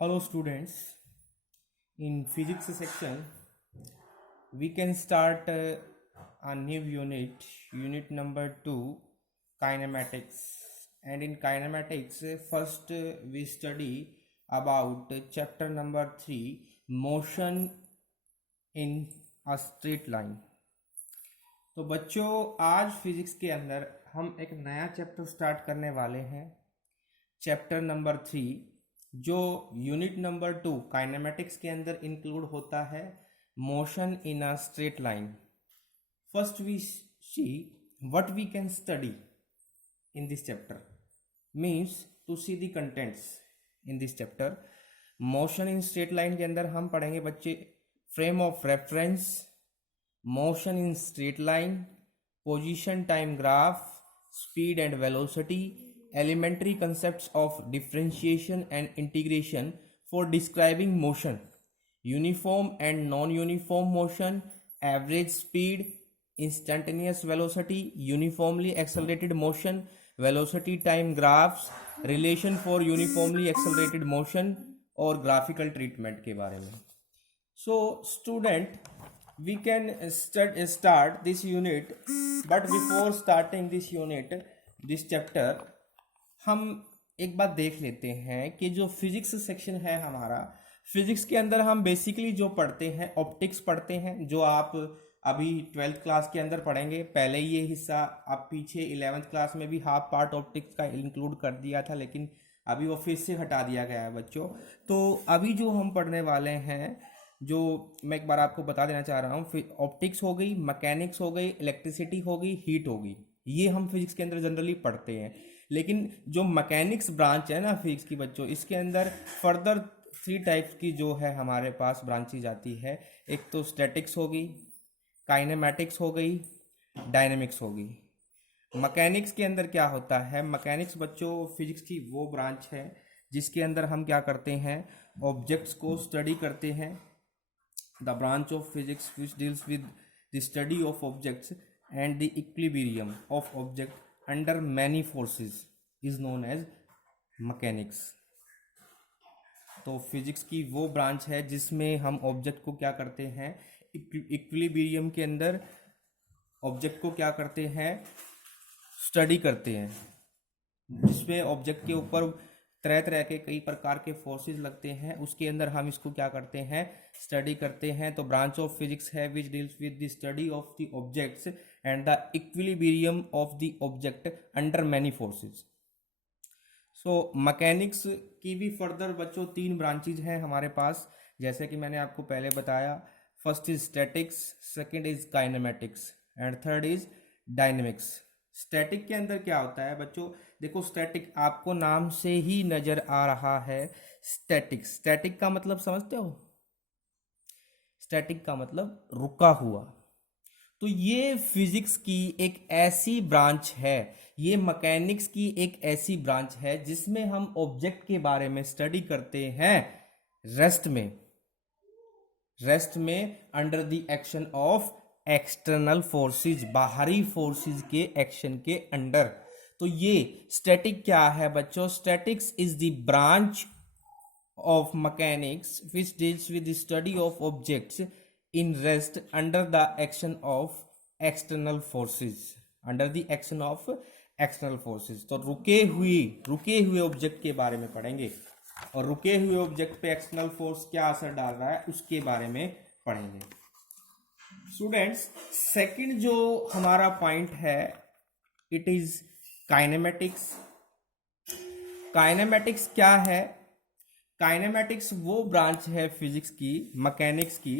Hello students, in physics section we can start a new unit number 2, kinematics. And in kinematics first we study about chapter number 3, motion in a straight line. तो बच्चों आज physics के अंदर हम एक नया chapter start करने वाले हैं, चैप्टर नंबर 3, जो यूनिट नंबर 2 काइनेमेटिक्स के अंदर इंक्लूड होता है, motion in a straight line. First we see what we can study in this chapter, means to see the contents in this chapter. Motion in straight line के अंदर हम पढ़ेंगे बच्चे frame of reference, motion in straight line, position time graph, speed and velocity, elementary concepts of differentiation and integration for describing motion, uniform and non-uniform motion, average speed, instantaneous velocity, uniformly accelerated motion, velocity time graphs, relation for uniformly accelerated motion और graphical treatment के बारे में. So student, we can start this unit, but before starting this unit, this chapter, हम एक बात देख लेते हैं कि जो फिजिक्स सेक्शन है हमारा, फिजिक्स के अंदर हम बेसिकली जो पढ़ते हैं ऑप्टिक्स पढ़ते हैं, जो आप अभी 12th क्लास के अंदर पढ़ेंगे. पहले ये हिस्सा आप पीछे 11th क्लास में भी हाफ पार्ट ऑप्टिक्स का इंक्लूड कर दिया था, लेकिन अभी वो फिर से हटा दिया गया है बच्चों. तो अभी जो हम पढ़ने वाले हैं, जो मैं एक बार आपको बता देना चाह रहा हूँ, ऑप्टिक्स हो गई, मैकेनिक्स हो गई, इलेक्ट्रिसिटी हो गई, हीट हो गई, ये हम फिजिक्स के अंदर जनरली पढ़ते हैं. लेकिन जो मैकेनिक्स ब्रांच है ना फिजिक्स की बच्चों, इसके अंदर फर्दर 3 टाइप्स की जो है हमारे पास ब्रांचेज आती है. एक तो स्टैटिक्स हो गई, काइनेमैटिक्स हो गई, डायनेमिक्स हो गई. मैकेनिक्स के अंदर क्या होता है, मैकेनिक्स बच्चों फिजिक्स की वो ब्रांच है जिसके अंदर हम क्या करते हैं, ऑब्जेक्ट्स को स्टडी करते हैं. The branch of physics which deals with the study of objects and the equilibrium of object under many forces is known as mechanics. तो फिजिक्स की वो ब्रांच है जिसमें हम ऑब्जेक्ट को क्या करते हैं, इक्विलिब्रियम के अंदर ऑब्जेक्ट को क्या करते हैं, स्टडी करते हैं, जिसमें ऑब्जेक्ट के ऊपर तरह तरह के कई प्रकार के फोर्सेस लगते हैं, उसके अंदर हम इसको क्या करते हैं, स्टडी करते हैं. तो ब्रांच ऑफ फिजिक्स है which deals with the study of the objects and the equilibrium of the object under many forces. So mechanics की भी फर्दर बच्चों 3 ब्रांचेज हैं हमारे पास, जैसे कि मैंने आपको पहले बताया. First is statics, second is kinematics and third is dynamics. Static के अंदर क्या होता है बच्चों, देखो स्टैटिक आपको नाम से ही नजर आ रहा है. स्टैटिक, स्टैटिक का मतलब समझते हो, स्टैटिक का मतलब रुका हुआ. तो ये फिजिक्स की एक ऐसी ब्रांच है, ये मैकेनिक्स की एक ऐसी ब्रांच है जिसमें हम ऑब्जेक्ट के बारे में स्टडी करते हैं रेस्ट में under the action of external forces, बाहरी फोर्सेस के एक्शन के अंडर. तो ये स्टैटिक क्या है बच्चों, statics is the branch of mechanics which deals with the study of objects in rest under the action of external forces, under the action of external forces. तो रुके हुए ऑब्जेक्ट के बारे में पढ़ेंगे, और रुके हुए ऑब्जेक्ट पे एक्सटर्नल फोर्स क्या असर डाल रहा है उसके बारे में पढ़ेंगे. स्टूडेंट्स, सेकंड जो हमारा पॉइंट है, इट इज काइनेमेटिक्स. काइनेमेटिक्स क्या है, काइनेमेटिक्स वो ब्रांच है फिजिक्स की, मैकेनिक्स की,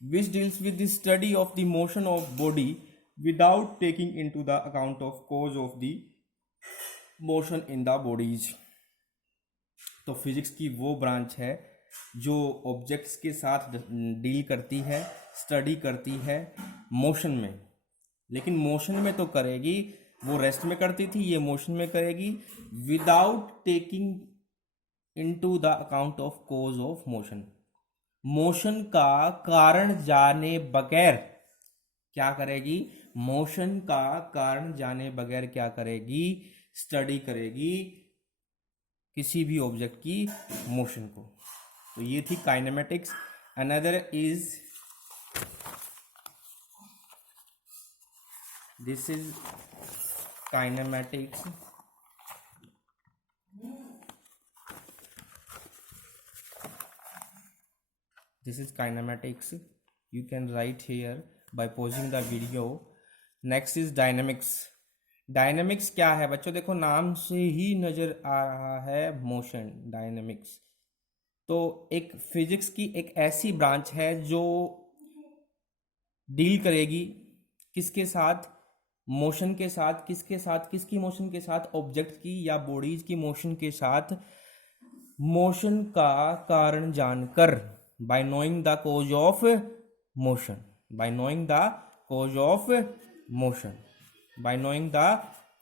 which deals with the study of the motion of body without taking into the account of cause of the motion in the bodies. तो physics की वो branch है जो ऑब्जेक्ट्स के साथ डील करती है, स्टडी करती है मोशन में. लेकिन मोशन में तो करेगी, वो रेस्ट में करती थी, ये मोशन में करेगी without taking into the account of cause of motion. Motion का कारण जाने बगैर क्या करेगी, मोशन का कारण जाने बगैर क्या करेगी, स्टडी करेगी किसी भी ऑब्जेक्ट की मोशन को। तो ये थी kinematics. Another is this is kinematics. This is kinematics. You can write here by pausing the video. Next is dynamics. Dynamics क्या है बच्चों? देखो नाम से ही नजर आ रहा है मोशन, डायनेमिक्स। तो एक फिजिक्स की एक ऐसी ब्रांच है जो डील करेगी किसके साथ? मोशन के साथ। किसके साथ? किसकी मोशन के साथ? ऑब्जेक्ट की या बॉडीज की मोशन के साथ। मोशन का कारण जानकर, by knowing the cause of motion, by knowing the cause of motion, by knowing the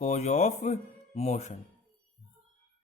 cause of motion।